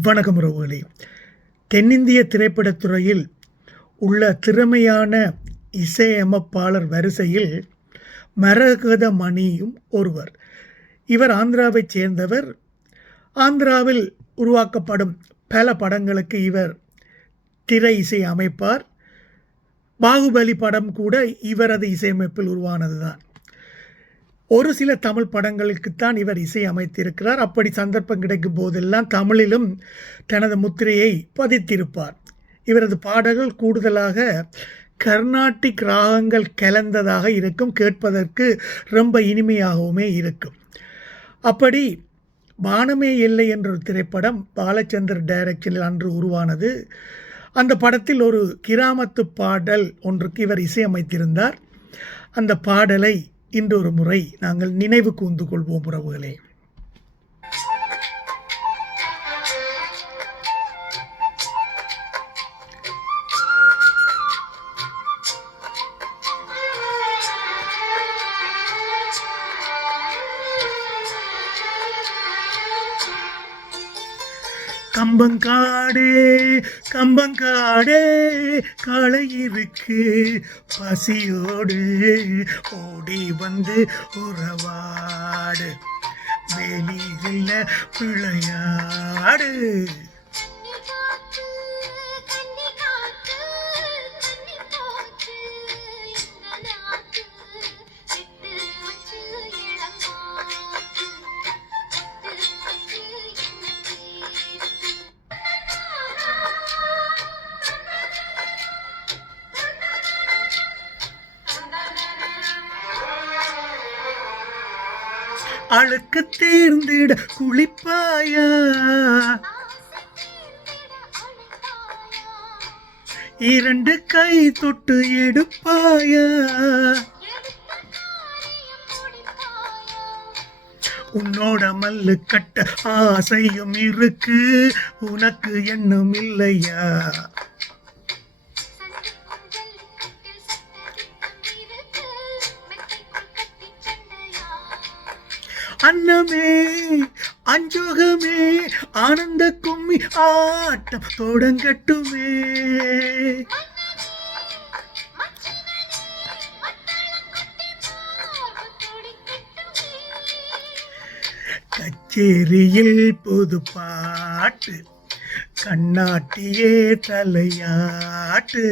வணக்கம் உறவுகளே. தென்னிந்திய திரைப்படத்துறையில் உள்ள திறமையான இசையமைப்பாளர் வரிசையில் மரகத மணியும் ஒருவர். இவர் ஆந்திராவைச் சேர்ந்தவர். ஆந்திராவில் உருவாக்கப்படும் பல படங்களுக்கு இவர் திரை இசை அமைப்பார். பாகுபலி படம் கூட இவரது இசையமைப்பில் உருவானது தான். ஒரு சில தமிழ் படங்களுக்குத்தான் இவர் இசை அமைத்திருக்கிறார். அப்படி சந்தர்ப்பம் கிடைக்கும் போதெல்லாம் தமிழிலும் தனது முத்திரையை பதித்திருப்பார். இவரது பாடல்கள் கூடுதலாக கர்நாடிக் ராகங்கள் கலந்ததாக இருக்கும். கேட்பதற்கு ரொம்ப இனிமையாகவுமே இருக்கும். அப்படி வானமே எல்லை என்ற ஒரு திரைப்படம் பாலச்சந்தர் டைரக்ஷனில் அன்று உருவானது. அந்த படத்தில் ஒரு கிராமத்து பாடல் ஒன்றுக்கு இவர் இசையமைத்திருந்தார். அந்த பாடலை இன்றொரு முறை நாங்கள் நினைவு கூர்ந்து கொள்வோம் உறவுகளே. கம்பங்காடே கம்பங்காடே காளை இருக்கு பசியோடு ஓடி வந்து உறவாடு வெளியில விளையாடு. அழுக்கு தேர்ந்திட குளிப்பாயா, இரண்டு கை தொட்டு எடுப்பாயா, உன்னோட மல்லு கட்ட ஆசையும் இருக்கு உனக்கு எண்ணம் இல்லையா. அன்னமே அஞ்சோகமே ஆனந்த கும்மி ஆட்டம் தொடங்கட்டுமே. கச்சேரியில் புது பாட்டு கண்ணாட்டியே தலையாட்டு.